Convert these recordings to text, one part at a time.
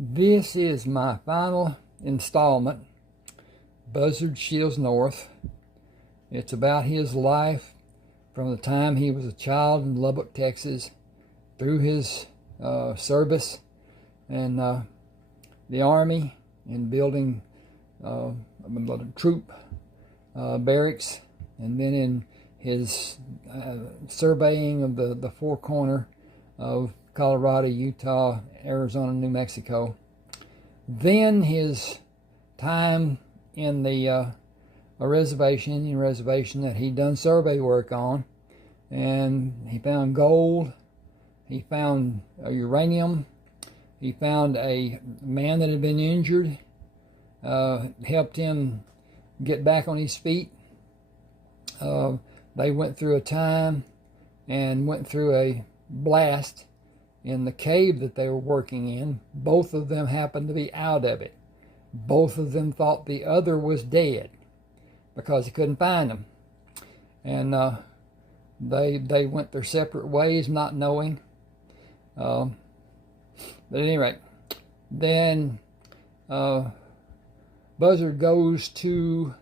This is my final installment, Buzzard Shields North. It's about his life from the time he was a child in Lubbock, Texas, through his service and the Army, and building troop barracks, and then in his surveying of the four corner of Colorado, Utah, Arizona, New Mexico. Then his time in the a Indian reservation that he'd done survey work on, and he found gold, he found uranium, he found a man that had been injured, helped him get back on his feet. They went through a time and went through a blast in the cave that they were working in. Both of them happened to be out of it. Both of them thought the other was dead because he couldn't find them. And they went their separate ways, not knowing. But at any rate, then Buzzard goes to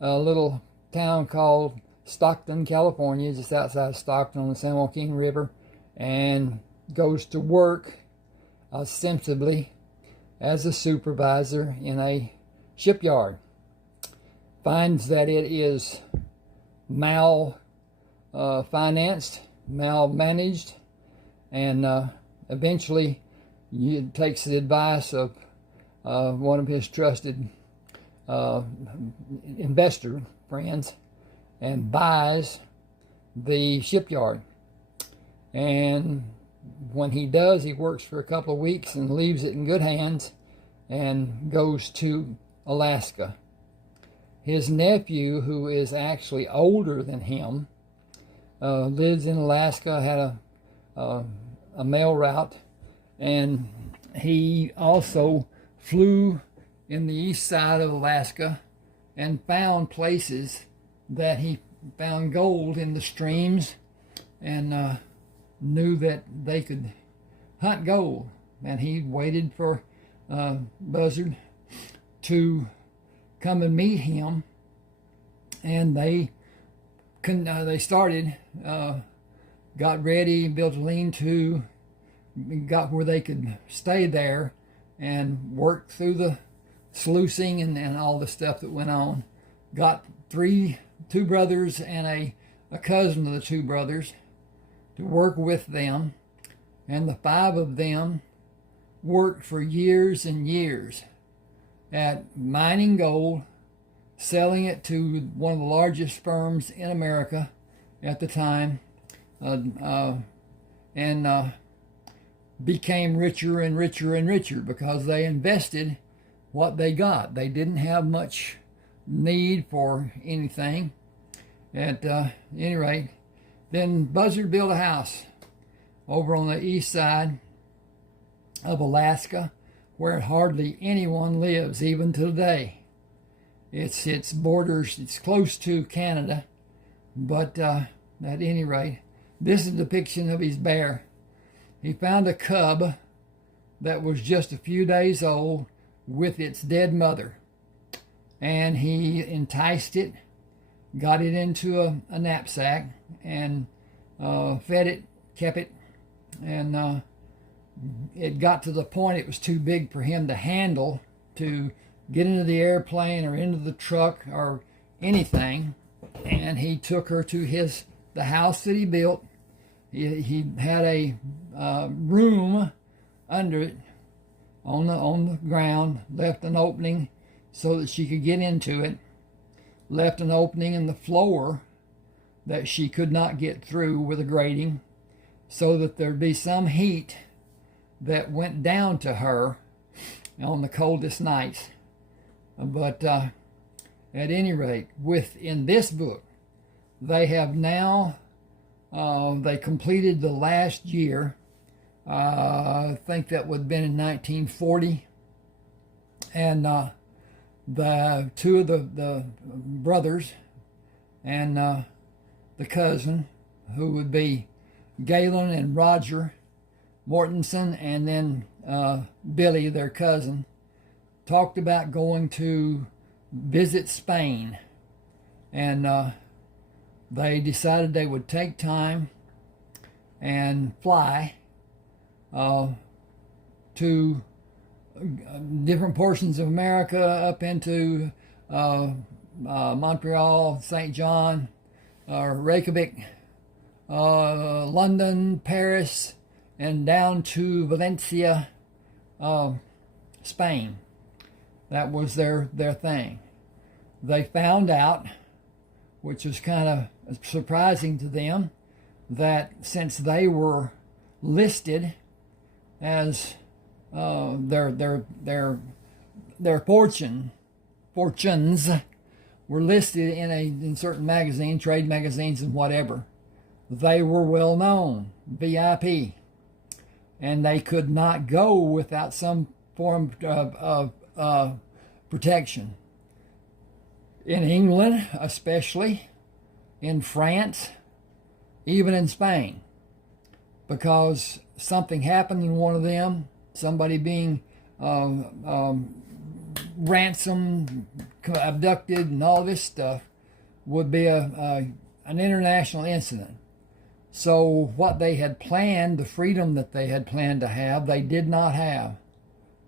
a little town called Stockton, California, just outside of Stockton on the San Joaquin River, and goes to work ostensibly as a supervisor in a shipyard. Finds that it is financed, mal-managed, and eventually takes the advice of one of his trusted investor friends and buys the shipyard. And when he does, he works for a couple of weeks and leaves it in good hands and goes to Alaska. His nephew, who is actually older than him, lives in Alaska, had a mail route, and he also flew in the east side of Alaska and found places that he found gold in the streams, and knew that they could hunt gold. And he waited for Buzzard to come and meet him, and they started, got ready, built a lean-to, got where they could stay there and work through the sluicing and all the stuff that went on. Got two brothers and a cousin of the two brothers to work with them, and the five of them worked for years and years at mining gold, selling it to one of the largest firms in America at the time, and became richer and richer and richer because they invested what they got. They didn't have much need for anything. At any rate, then Buzzard built a house over on the east side of Alaska, where hardly anyone lives even today. It's borders, it's close to Canada, but at any rate, this is a depiction of his bear. He found a cub that was just a few days old with its dead mother, and he enticed it, got it into a knapsack, and fed it, kept it, and it got to the point it was too big for him to handle, to get into the airplane or into the truck or anything. And he took her to the house that he built. He had a room under it on the ground, left an opening so that she could get into it, left an opening in the floor that she could not get through with a grating, so that there'd be some heat that went down to her on the coldest nights. But at any rate, within this book, they have now, they completed the last year. I think that would have been in 1940. And the two of the brothers and the cousin, who would be Galen and Roger Mortensen, and then Billy, their cousin, talked about going to visit Spain, and they decided they would take time and fly to different portions of America, up into Montreal, St. John, Reykjavik, London, Paris, and down to Valencia, Spain. That was their thing. They found out, which was kind of surprising to them, that since they were listed as their fortunes were listed in certain magazines, trade magazines and whatever, they were well known, VIP, and they could not go without some form of protection. In England, especially, in France, even in Spain, because something happened in one of them, somebody being ransomed, abducted, and all this stuff, would be an international incident. So what they had planned, the freedom that they had planned to have, they did not have.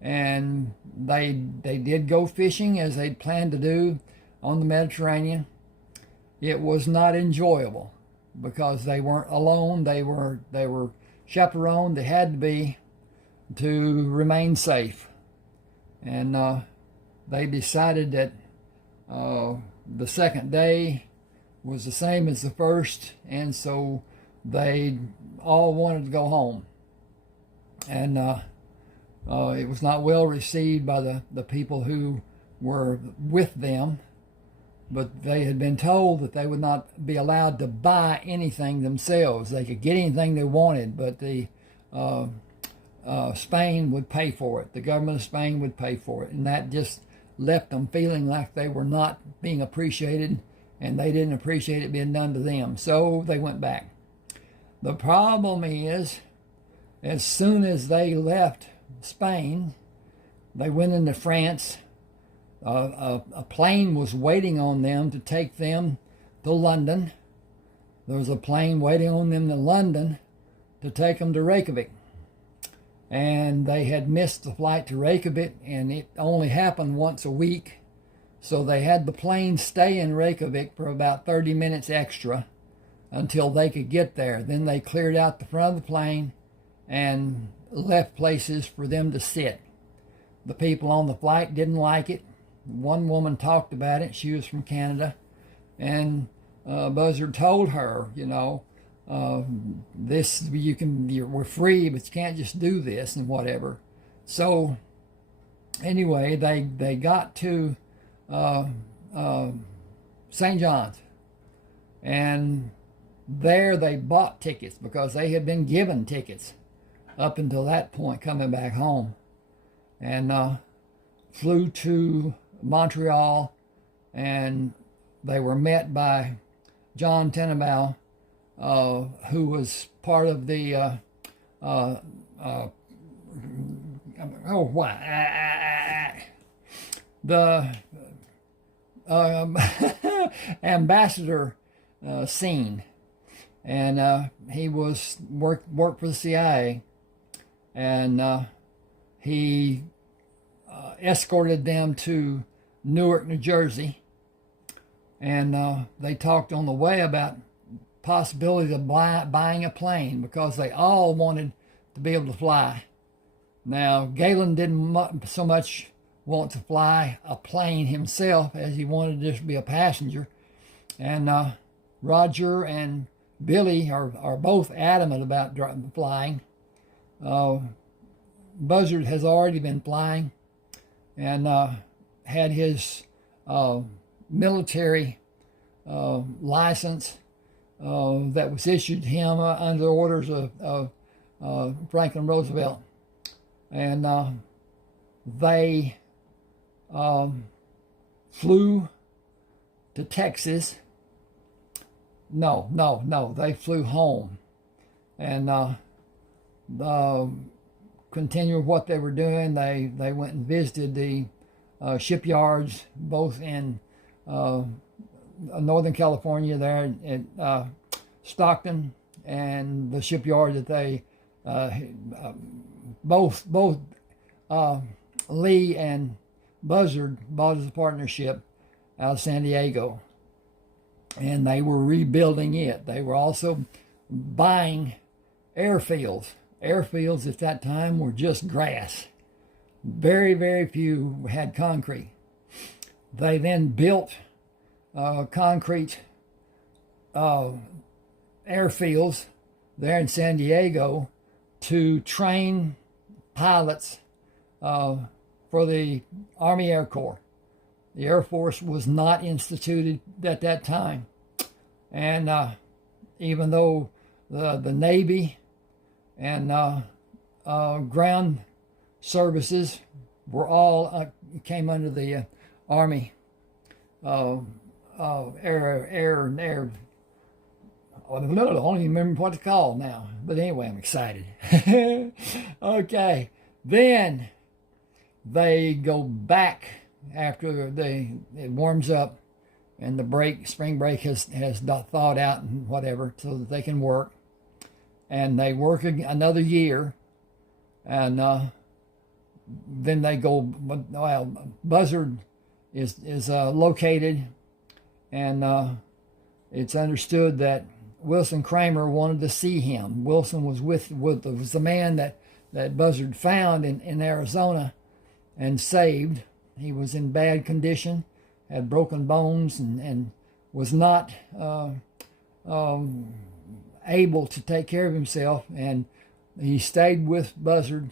And they did go fishing as they'd planned to do on the Mediterranean. It was not enjoyable because they weren't alone. They were chaperoned. They had to be, to remain safe. And they decided that the second day was the same as the first, and so they all wanted to go home. And it was not well received by the people who were with them, but they had been told that they would not be allowed to buy anything themselves. They could get anything they wanted, but the Spain would pay for it. The government of Spain would pay for it, and that just left them feeling like they were not being appreciated, and they didn't appreciate it being done to them. So they went back. The problem is, as soon as they left Spain, they went into France. A plane was waiting on them to take them to London. There was a plane waiting on them in London to take them to Reykjavik. And they had missed the flight to Reykjavik, and it only happened once a week. So they had the plane stay in Reykjavik for about 30 minutes extra until they could get there. Then they cleared out the front of the plane and left places for them to sit. The people on the flight didn't like it. One woman talked about it. She was from Canada, and Buzzard told her, this we're free, but you can't just do this and whatever. So anyway, they got to St. John's, and there they bought tickets because they had been given tickets up until that point coming back home, and flew to Montreal, and they were met by John Tenenbaum, who was part of the ambassador scene, and he was worked for the CIA, and he escorted them to Newark, New Jersey, and they talked on the way about possibility of buying a plane because they all wanted to be able to fly. Now, Galen didn't so much want to fly a plane himself as he wanted to just be a passenger, and Roger and Billy are both adamant about flying. Buzzard has already been flying and had his military license that was issued to him under the orders of Franklin Roosevelt. And they flew to Texas. No, they flew home. And continue what they were doing. They went and visited the shipyards, both in Northern California, there at Stockton, and the shipyard that they both Lee and Buzzard bought as a partnership out of San Diego, and they were rebuilding it. They were also buying airfields. Airfields at that time were just grass. Very, very few had concrete. They then built concrete airfields there in San Diego to train pilots for the Army Air Corps. The Air Force was not instituted at that time. And even though the Navy and ground services were all came under the Army air. I don't even remember what it's called now. But anyway, I'm excited. Okay, then they go back after it warms up and the spring break has thawed out and whatever, so that they can work. And they work another year, and then they go. Well, Buzzard is located, and it's understood that Wilson Kramer wanted to see him. Wilson was was the man that Buzzard found in Arizona and saved. He was in bad condition, had broken bones, and was not able to take care of himself. And he stayed with Buzzard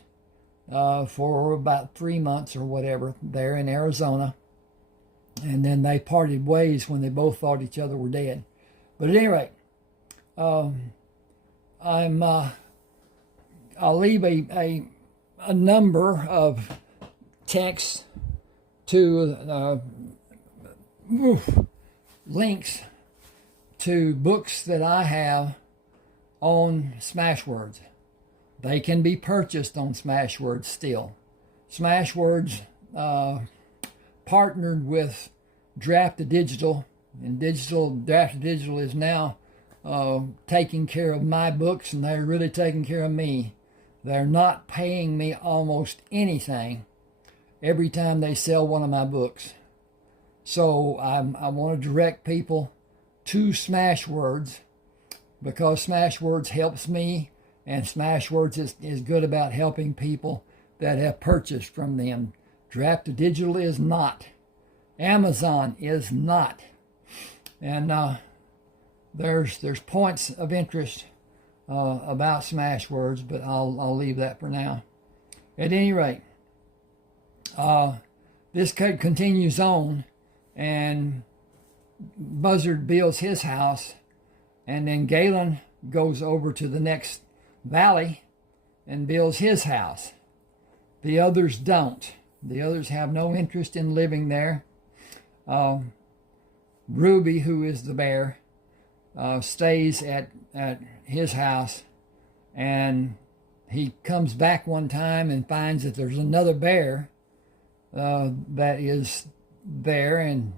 for about 3 months or whatever there in Arizona. And then they parted ways when they both thought each other were dead. But at any rate, I'll leave a number of texts to links to books that I have on Smashwords. They can be purchased on Smashwords still. Smashwords partnered with Draft2Digital, and Draft2Digital is now taking care of my books, and they're really taking care of me. They're not paying me almost anything every time they sell one of my books. So I want to direct people to Smashwords, because Smashwords helps me, and Smashwords is good about helping people that have purchased from them. Draft2Digital is not. Amazon is not. And there's points of interest about Smashwords, but I'll leave that for now. At any rate, this continues on, and Buzzard builds his house, and then Galen goes over to the next valley and builds his house. The others don't. The others have no interest in living there. Ruby, who is the bear, stays at his house, and he comes back one time and finds that there's another bear that is there, and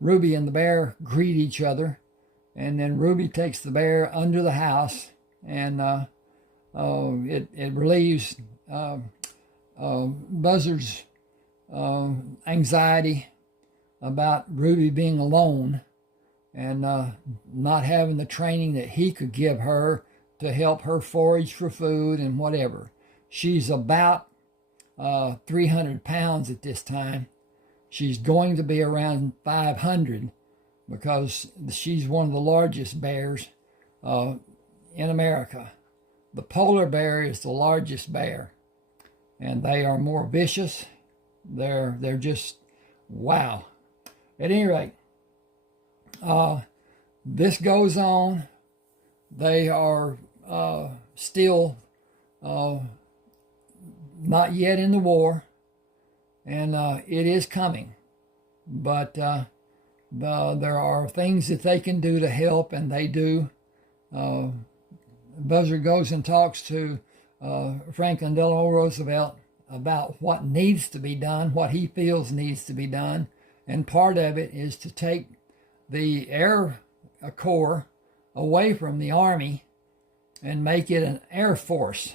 Ruby and the bear greet each other, and then Ruby takes the bear under the house, and it relieves Buzzard's anxiety about Ruby being alone and not having the training that he could give her to help her forage for food and whatever. She's about 300 pounds at this time. She's going to be around 500 because she's one of the largest bears in America. The polar bear is the largest bear, and they are more vicious. They're just wow. At any rate, this goes on. They are still not yet in the war, and it is coming. But there are things that they can do to help, and they do. Buzzard goes and talks to Franklin Delano Roosevelt about what needs to be done, what he feels needs to be done. And part of it is to take the Air Corps away from the Army and make it an Air Force.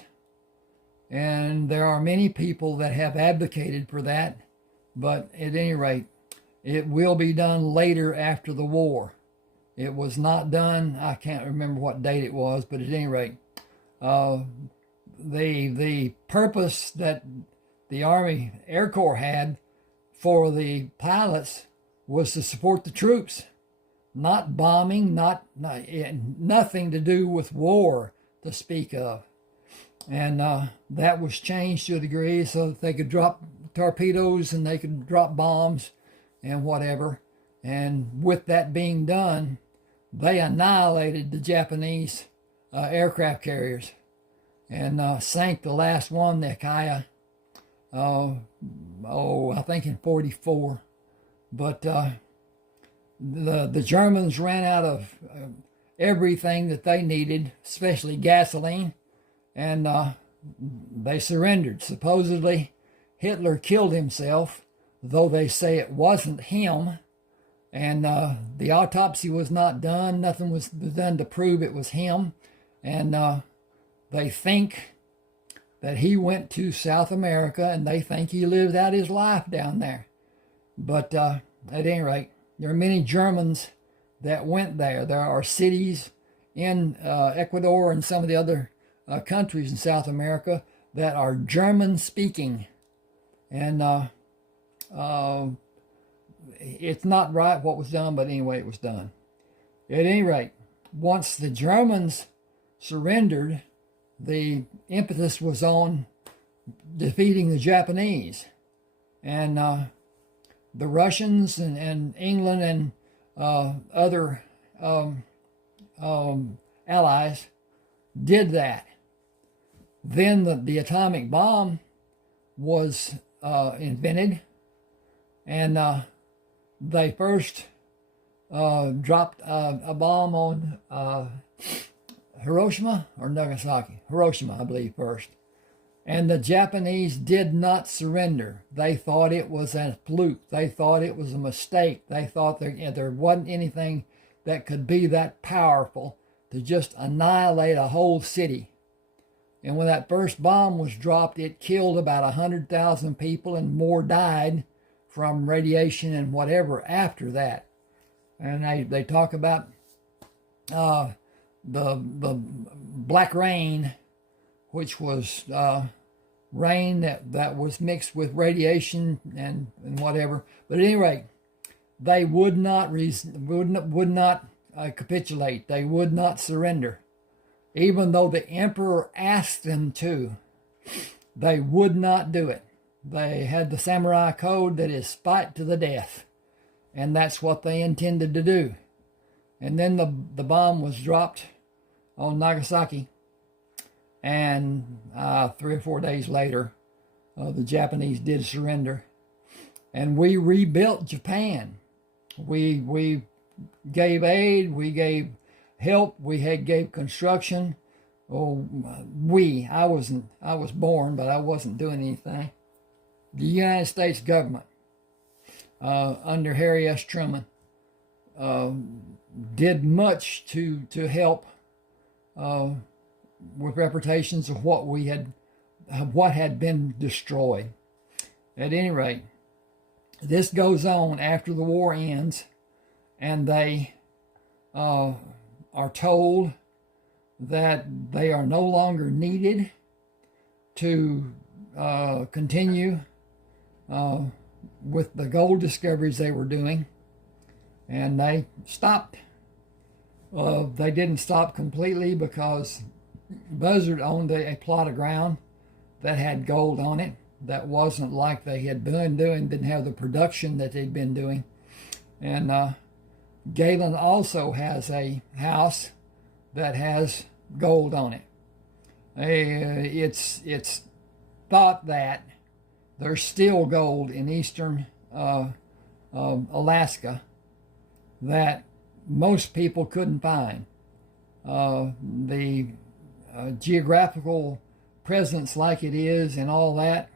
And there are many people that have advocated for that, but at any rate, it will be done later after the war. It was not done, I can't remember what date it was, but at any rate, the purpose that the Army Air Corps had for the pilots was to support the troops, not bombing, nothing to do with war to speak of. And that was changed to a degree so that they could drop torpedoes and they could drop bombs and whatever. And with that being done, they annihilated the Japanese aircraft carriers and sank the last one, the Akaya, I think in 44. But the Germans ran out of everything that they needed, especially gasoline, and they surrendered. Supposedly, Hitler killed himself, though they say it wasn't him. And the autopsy was not done. Nothing was done to prove it was him. And they think that he went to South America, and they think he lived out his life down there. But at any rate, there are many Germans that went there. There are cities in Ecuador and some of the other countries in South America that are German-speaking. And it's not right what was done, but anyway, it was done. At any rate, once the Germans surrendered, the impetus was on defeating the Japanese. And the Russians and England and other allies did that. Then the atomic bomb was invented, and they first dropped a bomb on Hiroshima or Nagasaki? Hiroshima, I believe, first. And the Japanese did not surrender. They thought it was a fluke. They thought it was a mistake. They thought there wasn't anything that could be that powerful to just annihilate a whole city. And when that first bomb was dropped, it killed about 100,000 people, and more died from radiation and whatever after that. And they talk about the black rain, which was rain that was mixed with radiation and whatever. But at any rate, they would not capitulate. They would not surrender. Even though the emperor asked them to, they would not do it. They had the samurai code that is fight to the death. And that's what they intended to do. And then the bomb was dropped on Nagasaki. And 3 or 4 days later, the Japanese did surrender. And we rebuilt Japan. We gave aid, we gave help, gave construction. I was born, but I wasn't doing anything. The United States government, under Harry S. Truman, did much to help with reputations of what had been destroyed. At any rate, this goes on after the war ends, and they are told that they are no longer needed to continue with the gold discoveries they were doing, and they stopped. They didn't stop completely because Buzzard owned a plot of ground that had gold on it that wasn't like they had been doing, didn't have the production that they'd been doing. And Galen also has a house that has gold on it. It's thought that there's still gold in eastern Alaska that most people couldn't find. The geographical presence like it is and all that,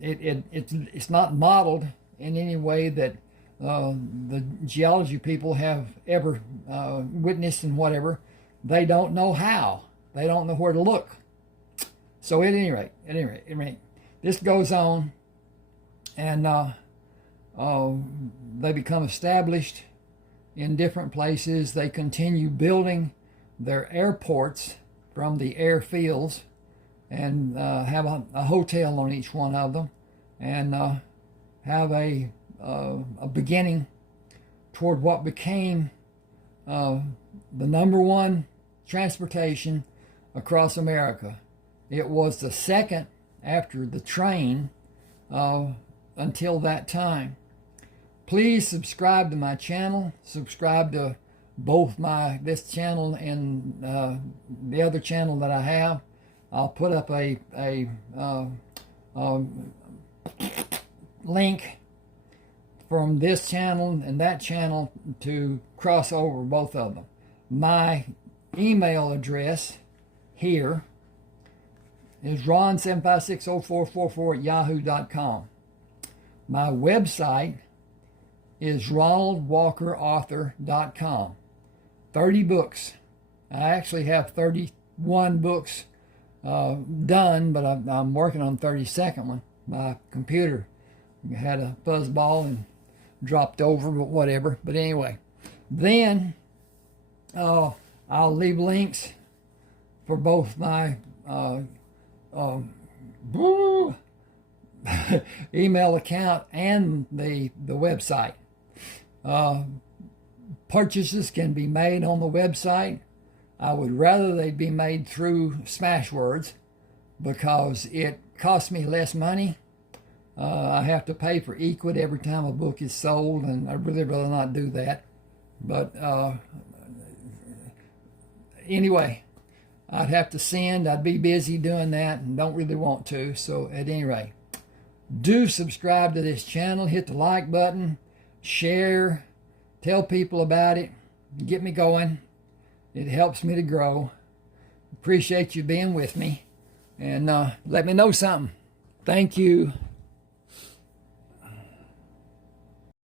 it's not modeled in any way that the geology people have ever witnessed and whatever. They don't know how. They don't know where to look. So at any rate, this goes on, and they become established in different places. They continue building their airports from the airfields, and have a hotel on each one of them, and have a beginning toward what became the #1 transportation across America. It was the second after the train until that time. Please subscribe to my channel. Subscribe to both this channel and the other channel that I have. I'll put up a link from this channel and that channel to cross over both of them. My email address here is ron7560444@yahoo.com. My website is ronaldwalkerauthor.com. 30 books. I actually have 31 books done, but I'm working on 32nd one. My computer had a fuzzball and dropped over, but whatever. But anyway, then I'll leave links for both my email account and the website. Purchases can be made on the website. I would rather they be made through Smashwords because it costs me less money. I have to pay for equity every time a book is sold, and I'd really rather not do that. But anyway, I'd have to send. I'd be busy doing that and don't really want to. So at any rate, do subscribe to this channel. Hit the like button. Share. Tell people about it. Get me going. It helps me to grow. Appreciate you being with me. And let me know something. Thank you.